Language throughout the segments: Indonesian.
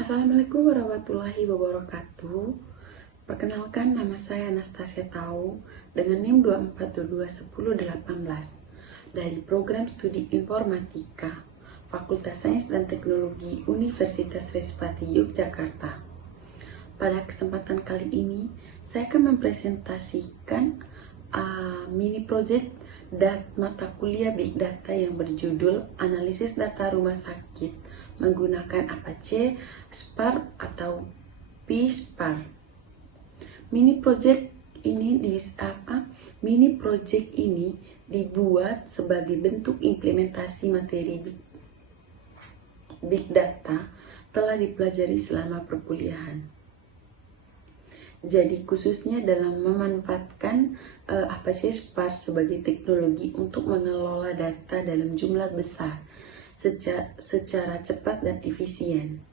Assalamualaikum warahmatullahi wabarakatuh. Perkenalkan, nama saya Anastasia Tau dengan NIM 24221018 dari Program Studi Informatika Fakultas Sains dan Teknologi Universitas Trisakti Yogyakarta. Pada kesempatan kali ini, saya akan mempresentasikan mini project mata kuliah Big Data yang berjudul Analisis Data Rumah Sakit menggunakan Apache Spark atau PSpark. Mini project ini dibuat sebagai bentuk implementasi materi Big Data telah dipelajari selama perkuliahan. Jadi khususnya dalam memanfaatkan Apache Spark sebagai teknologi untuk mengelola data dalam jumlah besar secara cepat dan efisien.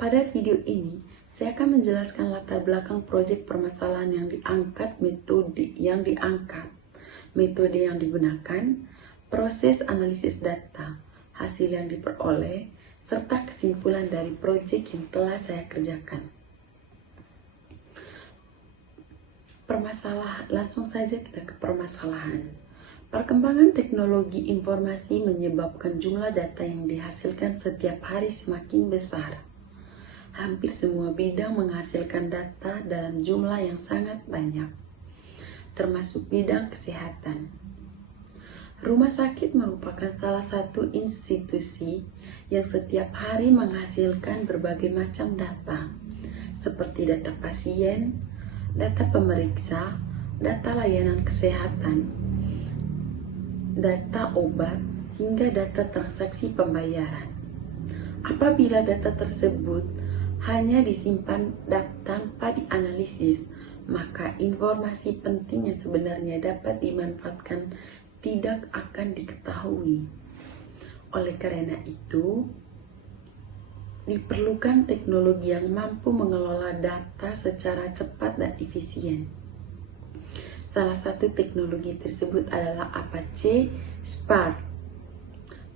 Pada video ini, saya akan menjelaskan latar belakang proyek permasalahan yang diangkat, metode yang digunakan, proses analisis data, hasil yang diperoleh, serta kesimpulan dari proyek yang telah saya kerjakan. Langsung saja kita ke permasalahan. Perkembangan teknologi informasi menyebabkan jumlah data yang dihasilkan setiap hari semakin besar. Hampir semua bidang menghasilkan data dalam jumlah yang sangat banyak, termasuk bidang kesehatan. Rumah sakit merupakan salah satu institusi yang setiap hari menghasilkan berbagai macam data, seperti data pasien, data pemeriksa, data layanan kesehatan, data obat, hingga data transaksi pembayaran. Apabila data tersebut hanya disimpan tanpa dianalisis, maka informasi penting yang sebenarnya dapat dimanfaatkan tidak akan diketahui. Oleh karena itu, diperlukan teknologi yang mampu mengelola data secara cepat dan efisien. Salah satu teknologi tersebut adalah Apache Spark.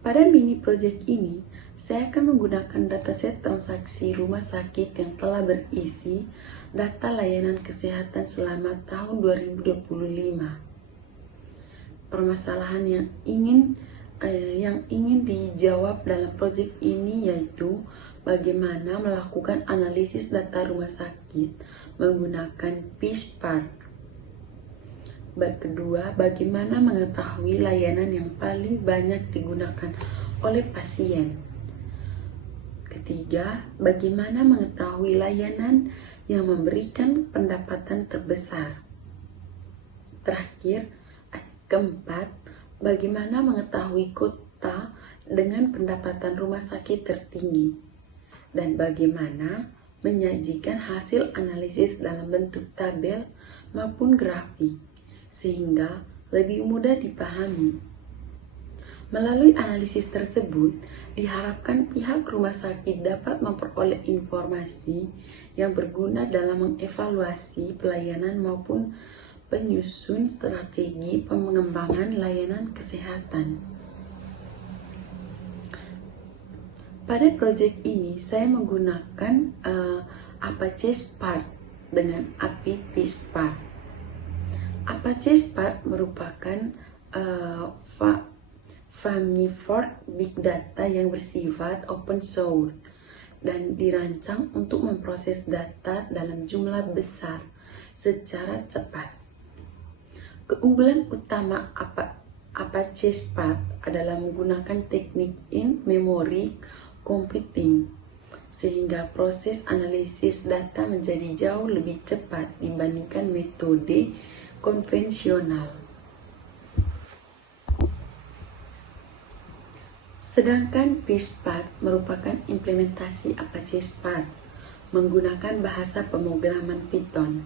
Pada mini project ini, saya akan menggunakan dataset transaksi rumah sakit yang telah berisi data layanan kesehatan selama tahun 2025. Permasalahan yang ingin dijawab dalam proyek ini yaitu bagaimana melakukan analisis data rumah sakit menggunakan PSpark. Kedua, bagaimana mengetahui layanan yang paling banyak digunakan oleh pasien. Ketiga, bagaimana mengetahui layanan yang memberikan pendapatan terbesar. Terakhir, keempat, bagaimana mengetahui kota dengan pendapatan rumah sakit tertinggi, dan bagaimana menyajikan hasil analisis dalam bentuk tabel maupun grafik, sehingga lebih mudah dipahami. Melalui analisis tersebut, diharapkan pihak rumah sakit dapat memperoleh informasi yang berguna dalam mengevaluasi pelayanan maupun penyusun strategi pengembangan layanan kesehatan. Pada proyek ini, saya menggunakan Apache Spark dengan API PSpark. Apache Spark merupakan framework Big Data yang bersifat open source dan dirancang untuk memproses data dalam jumlah besar secara cepat. Keunggulan utama Apache Spark adalah menggunakan teknik in-memory computing, sehingga proses analisis data menjadi jauh lebih cepat dibandingkan metode konvensional. Sedangkan PSpark merupakan implementasi Apache Spark menggunakan bahasa pemrograman Python.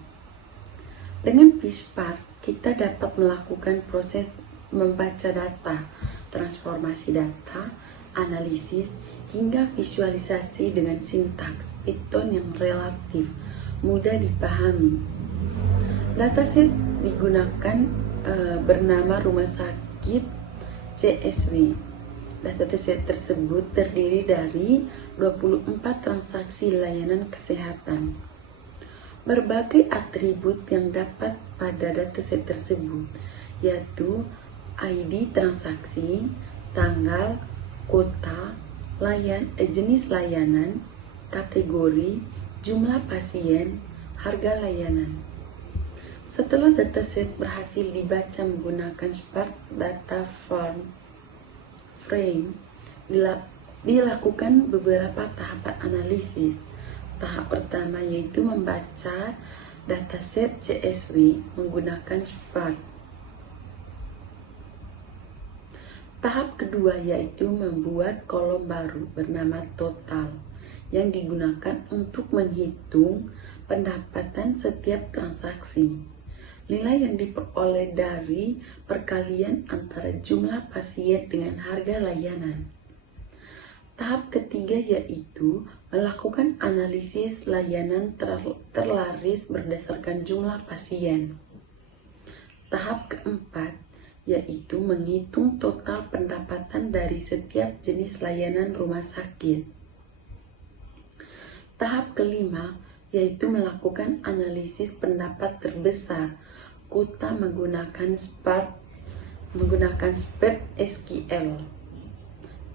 Dengan PSpark, kita dapat melakukan proses membaca data, transformasi data, analisis, hingga visualisasi dengan sintaks Python yang relatif mudah dipahami. Dataset digunakan bernama Rumah Sakit CSW Dataset tersebut terdiri dari 24 transaksi layanan kesehatan. Berbagai atribut yang dapat pada dataset tersebut, yaitu ID transaksi, tanggal, kota, jenis layanan, kategori, jumlah pasien, harga layanan. Setelah dataset berhasil dibaca menggunakan Spark Data Frame, dilakukan beberapa tahapan analisis. Tahap pertama yaitu membaca dataset CSV menggunakan Spark. Tahap kedua yaitu membuat kolom baru bernama total yang digunakan untuk menghitung pendapatan setiap transaksi. Nilai yang diperoleh dari perkalian antara jumlah pasien dengan harga layanan. Tahap ketiga yaitu melakukan analisis layanan terlaris berdasarkan jumlah pasien. Tahap keempat yaitu menghitung total pendapatan dari setiap jenis layanan rumah sakit. Tahap kelima yaitu melakukan analisis pendapat terbesar kota menggunakan Spark SQL.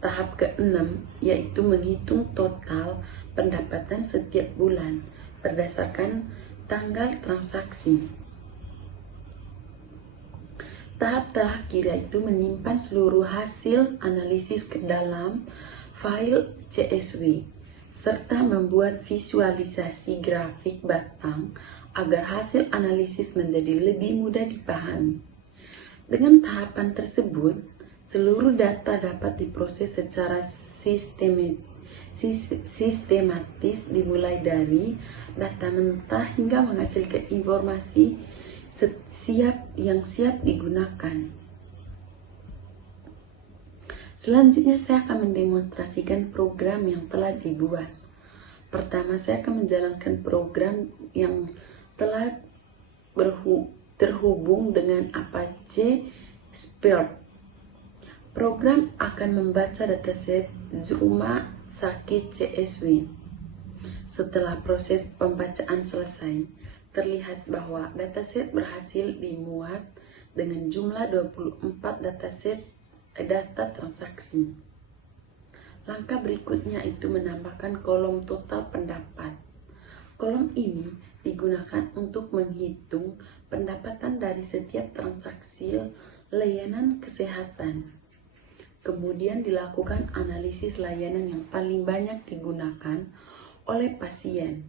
Tahap keenam yaitu menghitung total pendapatan setiap bulan berdasarkan tanggal transaksi. Tahap terakhir yaitu menyimpan seluruh hasil analisis ke dalam file CSV serta membuat visualisasi grafik batang agar hasil analisis menjadi lebih mudah dipahami. Dengan tahapan tersebut, seluruh data dapat diproses secara sistematis dimulai dari data mentah hingga menghasilkan informasi yang siap digunakan. Selanjutnya saya akan mendemonstrasikan program yang telah dibuat. Pertama, saya akan menjalankan program yang telah terhubung dengan Apache Spark. Program akan membaca dataset rumah sakit CSV. Setelah proses pembacaan selesai, terlihat bahwa dataset berhasil dimuat dengan jumlah 24 data transaksi. Langkah berikutnya itu menambahkan kolom total pendapat. Kolom ini digunakan untuk menghitung pendapatan dari setiap transaksi layanan kesehatan. Kemudian dilakukan analisis layanan yang paling banyak digunakan oleh pasien.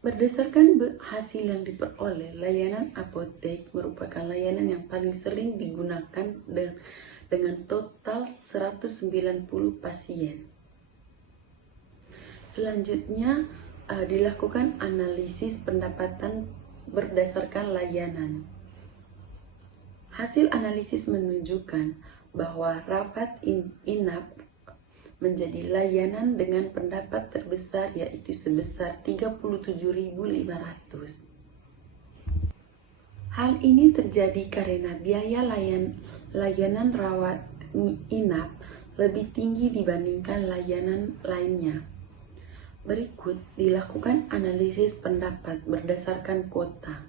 Berdasarkan hasil yang diperoleh, layanan apotek merupakan layanan yang paling sering digunakan dengan total 190 pasien. Selanjutnya dilakukan analisis pendapatan berdasarkan layanan. Hasil analisis menunjukkan bahwa rawat inap menjadi layanan dengan pendapat terbesar yaitu sebesar 37.500. Hal ini terjadi karena biaya layanan rawat inap lebih tinggi dibandingkan layanan lainnya. Berikut dilakukan analisis pendapat berdasarkan kota.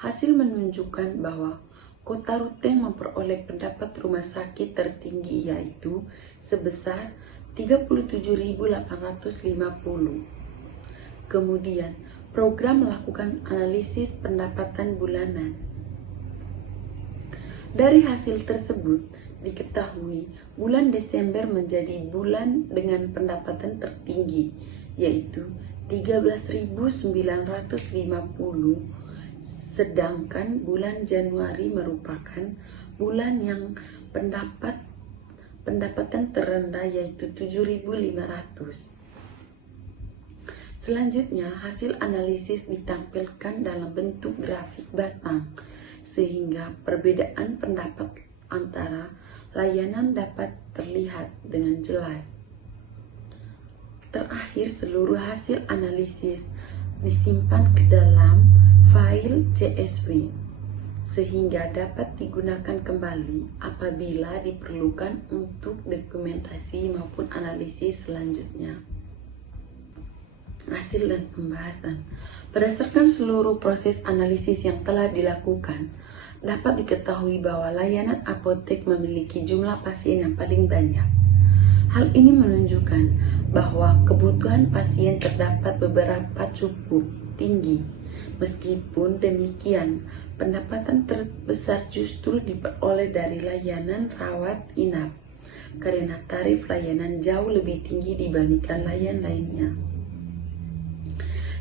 Hasil menunjukkan bahwa Kota Ruteng memperoleh pendapat rumah sakit tertinggi yaitu sebesar 37.850. Kemudian, program melakukan analisis pendapatan bulanan. Dari hasil tersebut, diketahui bulan Desember menjadi bulan dengan pendapatan tertinggi yaitu 13.950. Sedangkan bulan Januari merupakan bulan yang pendapatan terendah yaitu 7.500. Selanjutnya, hasil analisis ditampilkan dalam bentuk grafik batang sehingga perbedaan pendapat antara layanan dapat terlihat dengan jelas. Terakhir, seluruh hasil analisis disimpan ke dalam file CSV. sehingga dapat digunakan kembali apabila diperlukan untuk dokumentasi maupun analisis selanjutnya. Hasil dan pembahasan. Berdasarkan seluruh proses analisis yang telah dilakukan, dapat diketahui bahwa layanan apotek memiliki jumlah pasien yang paling banyak. Hal ini menunjukkan bahwa kebutuhan pasien terdapat beberapa cukup tinggi. Meskipun demikian, pendapatan terbesar justru diperoleh dari layanan rawat inap, karena tarif layanan jauh lebih tinggi dibandingkan layanan lainnya.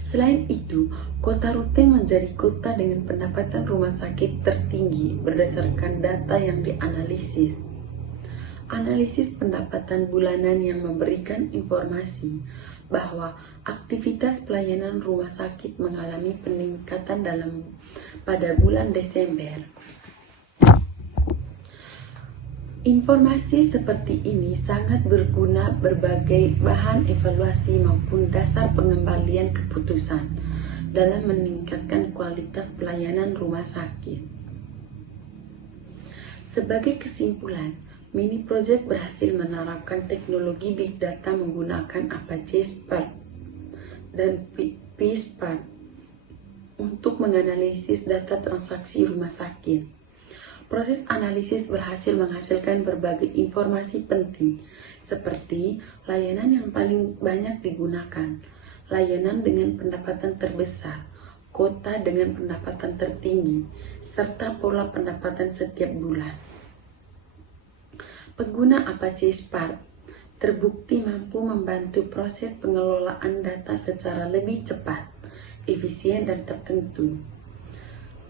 Selain itu, Kota Ruteng menjadi kota dengan pendapatan rumah sakit tertinggi berdasarkan data yang dianalisis. Analisis pendapatan bulanan yang memberikan informasi bahwa aktivitas pelayanan rumah sakit mengalami peningkatan pada bulan Desember. Informasi seperti ini sangat berguna berbagai bahan evaluasi maupun dasar pengembalian keputusan dalam meningkatkan kualitas pelayanan rumah sakit. Sebagai kesimpulan, Mini Project berhasil menerapkan teknologi Big Data menggunakan Apache Spark dan PSpark untuk menganalisis data transaksi rumah sakit. Proses analisis berhasil menghasilkan berbagai informasi penting, seperti layanan yang paling banyak digunakan, layanan dengan pendapatan terbesar, kota dengan pendapatan tertinggi, serta pola pendapatan setiap bulan. Pengguna Apache Spark terbukti mampu membantu proses pengelolaan data secara lebih cepat, efisien, dan tertentu.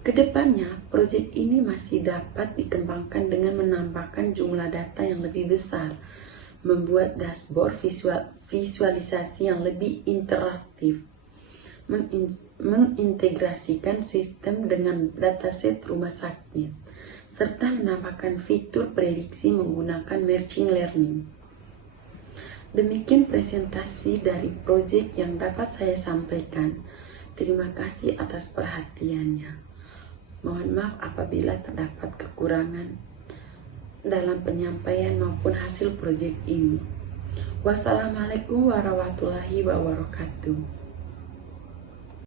Kedepannya, proyek ini masih dapat dikembangkan dengan menambahkan jumlah data yang lebih besar, membuat dashboard visualisasi yang lebih interaktif, mengintegrasikan sistem dengan dataset rumah sakit, serta menambahkan fitur prediksi menggunakan machine learning. Demikian presentasi dari proyek yang dapat saya sampaikan. Terima kasih atas perhatiannya. Mohon maaf apabila terdapat kekurangan dalam penyampaian maupun hasil proyek ini. Wassalamualaikum warahmatullahi wabarakatuh.